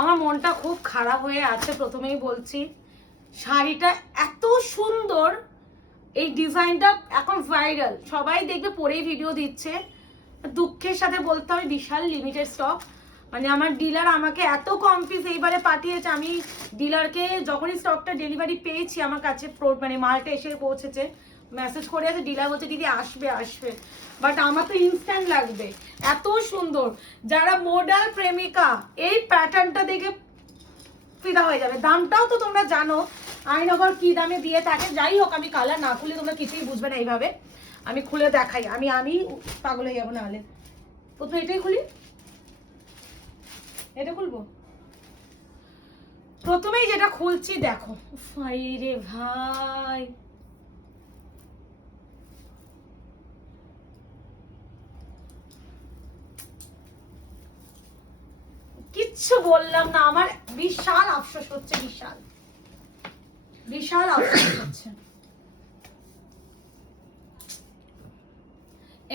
আমার মনটা খুব খারাপ হয়ে আছে, প্রথমেই বলছি। শাড়িটা এত সুন্দর, এই ডিজাইনটা এখন ভাইরাল, সবাই দেখবে পরেই ভিডিও দিচ্ছে। দুঃখের সাথে বলতে হবে বিশাল লিমিটেড স্টক। মানে আমার ডিলার আমাকে এত কম পিস এইবারে পাঠিয়েছে, আমি ডিলারকে যখনই স্টকটা ডেলিভারি পেয়েছি আমার কাছে, মানে মালটা এসে পৌঁছেছে, মেসেজ করে আছে, ডিলার বলছে দিদি আসবে আসবে, বাট আমার তো ইনস্ট্যান্ট লাগবে। এত সুন্দর, যারা মডেল প্রেমিকা এই প্যাটার্নটা দেখে ফিদা হয়ে যাবে। দামটাও তো তোমরা জানো আইনগর কি দামে দিয়ে থাকে। যাই হোক, আমি কালার না খুলে তোমরা কিছুই বুঝবে না। এইভাবে আমি খুলে দেখাই, আমি পাগল হয়ে যাবো নাহলে। প্রথমে এটাই খুলি, এটা খুলবো। প্রথমেই যেটা খুলছি দেখো, ভাই রে ভাই, কিচ্ছু বললাম না, আমার বিশাল আফসোস হচ্ছে, বিশাল বিশাল আফসোস হচ্ছে।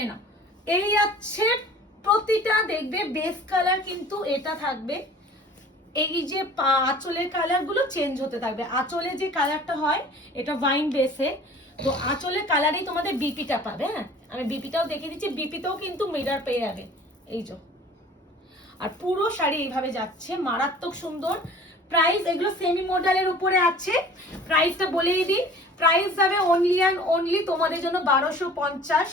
এনা এই আছে, প্রতিটা দেখবে বেস কালার কিন্তু এটা থাকবে। এই যে আঁচলের কালার গুলো চেঞ্জ হতে থাকবে। আঁচলে যে কালারটা হয় এটা ওয়াইন বেসে, তো আঁচলের কালারেই তোমাদের বিপিটা পাবে। হ্যাঁ, আমি বিপিটাও দেখিয়ে দিচ্ছি, বিপিতেও কিন্তু মিরর পেয়ে যাবে এই যে। আর পুরো শাড়ি এইভাবে যাচ্ছে, মারাত্মক সুন্দর। প্রাইস এগুলো সেমি মডেলের উপরে আছে। প্রাইসটা বলেই দিই, প্রাইস যাবে অনলি অ্যান্ড অনলি তোমাদের জন্য 1250।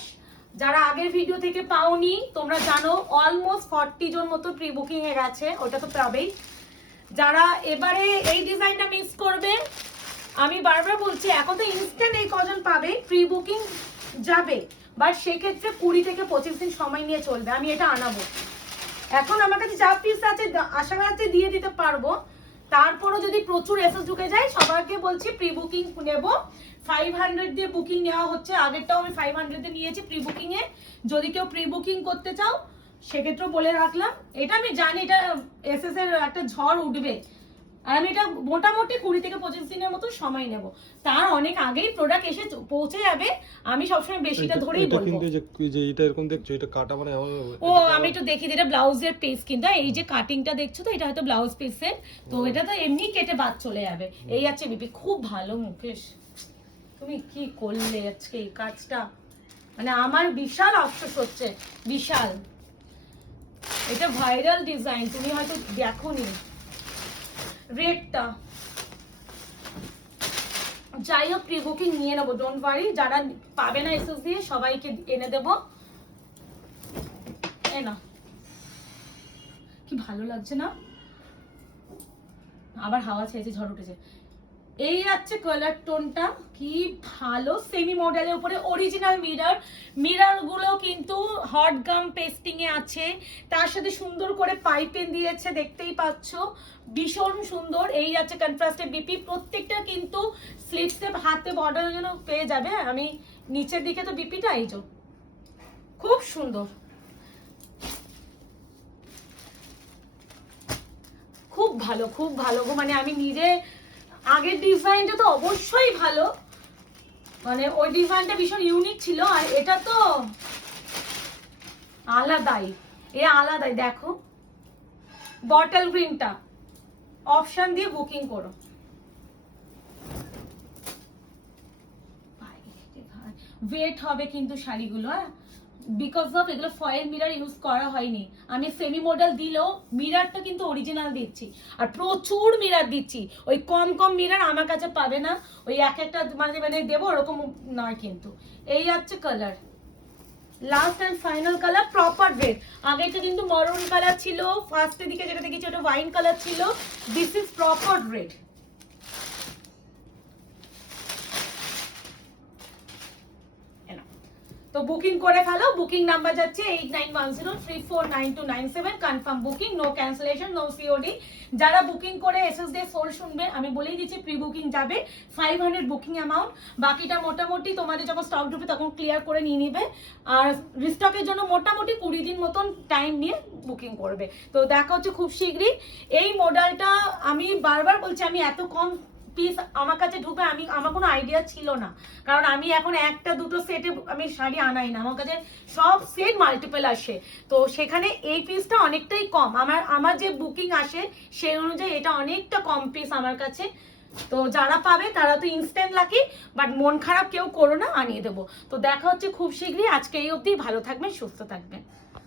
যারা আগের ভিডিও থেকে পাওনি তোমরা জানো, অলমোস্ট 40 জন মতো প্রি বুকিং এ গেছে, ওটা তো পাবেই। যারা এবারে এই ডিজাইনটা মিস করবে, আমি বারবার বলছি এখন তো ইনস্ট্যান্ট এই কজন পাবে, প্রি বুকিং যাবে, বাট সেক্ষেত্রে 20 থেকে 25 দিন সময় নিয়ে চলবে। আমি এটা আনাবো, এখন আমার কাছে যা পিস আছে আশা করাতে দিয়ে দিতে পারবো। তারপরও যদি প্রচুর এসএস ঢুকে যায়, সবাইকে বলছি প্রি বুকিং নেব। 500 দিয়ে বুকিং নেওয়া হচ্ছে, আগেরটাও আমি 500 দিয়ে নিয়েছি প্রি বুকিং এ। যদি কেউ প্রি বুকিং করতে চাও সেক্ষেত্রেও বলে রাখলাম। এটা আমি জানি এটা এসএস এর একটা ঝড় উঠবে, আর আমি এটা মোটামুটি 20 থেকে 25 দিনের মতো সময় নেব। তার অনেক আগেই প্রোডাক্ট এসে পৌঁছে যাবে। আমি সবসময় বেশিটা ধরেই বলবো। কিন্তু যে এটা এরকম দেখছো, এটা কাটা মানে ও আমি একটু দেখি, এটা ব্লাউজের পিস কিন্তু, এই যে কাটিংটা দেখছো তো, এটা হয়তো ব্লাউজ পিসের, তো এটা তো এমনি কেটে বাদ চলে যাবে। এই আছে বিপি, খুব ভালো মুকেশ, তুমি কি করলে আজকে এই কাজটা, মানে আমার বিশাল আফসোস হচ্ছে, বিশাল। এটা ভাইরাল ডিজাইন, তুমি হয়তো দেখোনি। রেটটা যাই হোক প্রি বুকিং নিয়ে নেবো, ডোন্ট ওয়ারি। যারা পাবে না এসএস দিয়ে সবাইকে এনে দেবো। এ না, কি ভালো লাগছে না, আবার হাওয়া ছেড়েছে, ঝড় উঠেছে। এই আছে কালার টোনটা, কি ভালো। সেমি মডেলের উপরে অরিজিনাল মিরর, মিরর গুলো কিন্তু হট গাম পেস্টিং এ আছে, তার সাথে সুন্দর করে পাইপেন দিয়েছে, দেখতেই পাচ্ছ, ভীষণ সুন্দর। এই আছে কন্ট্রাস্টে বিপি, প্রত্যেকটা কিন্তু স্লিভসে হাতে বর্ডারের জন্য পেয়ে যাবে। আমি নিচের দিকে তো বিপিটা এই যে, খুব সুন্দর, খুব ভালো, খুব ভালো গো। মানে আমি নিজে, আগের ডিজাইনটা তো অবশ্যই ভালো, মানে ওই ডিজাইনটা ভীষণ ইউনিক ছিল, আর এটা তো আলাদাই, এ আলাদাই। দেখো বটল গ্রিনটা অপশন দিয়ে বুকিং করো। ওয়েট হবে কিন্তু শাড়িগুলো, বিকজ অফ এগুলো ফয়েল মিরর ইউজ করা হয়নি। আমি সেমি মডেল দিলেও মিররটা কিন্তু অরিজিনাল দিচ্ছি, আর প্রচুর মিরর দিচ্ছি। ওই কম কম মিরর আমার কাছে পাবে না, ওই এক একটা মানে দেবো ওরকম নয় কিন্তু। এই হচ্ছে colour, last and final colour, proper red. আগেটা কিন্তু মরুন কালার ছিল, ফার্স্টের দিকে যেটা দেখেছি ওটা ওয়াইন কালার ছিল, দিস ইজ প্রপার রেড। তো বুকিং করে ফেলো, বুকিং নাম্বার যাচ্ছে 8910349297। Confirm booking, no cancellation, no COD. যারা বুকিং করে এসএস ডে সোল শুনবে, আমি বলেই দিচ্ছি প্রি বুকিং যাবে 500 বুকিং অ্যামাউন্ট, বাকিটা মোটামুটি তোমাদের যখন স্টক ঢুকবে তখন ক্লিয়ার করে নিয়ে নিবে। আর রিস্টকের জন্য মোটামুটি 20 দিন মতন টাইম নিয়ে বুকিং করবে। তো দেখা হচ্ছে খুব শীঘ্রই। এই মডেলটা আমি বারবার বলছি, আমি এত কম পিস আমার কাছে ঢুকবে, আমার কোনো আইডিয়া ছিল না, কারণ আমি এখন একটা দুটো সেটে আমি শাড়ি আনাই না, আমার কাছে সব সেট মাল্টিপল আসে। তো সেখানে এই পিসটা অনেকটাই কম, আমার যে বুকিং আসে সেই অনুযায়ী এটা অনেকটা কম পিস আমার কাছে। তো যারা পাবে তারা তো ইনস্ট্যান্ট লাকি, বাট মন খারাপ কেউ করো না, আনিয়ে দেবো। তো দেখা হচ্ছে খুব শীঘ্রই, আজকে এই অবধি, ভালো থাকবেন, সুস্থ থাকবেন।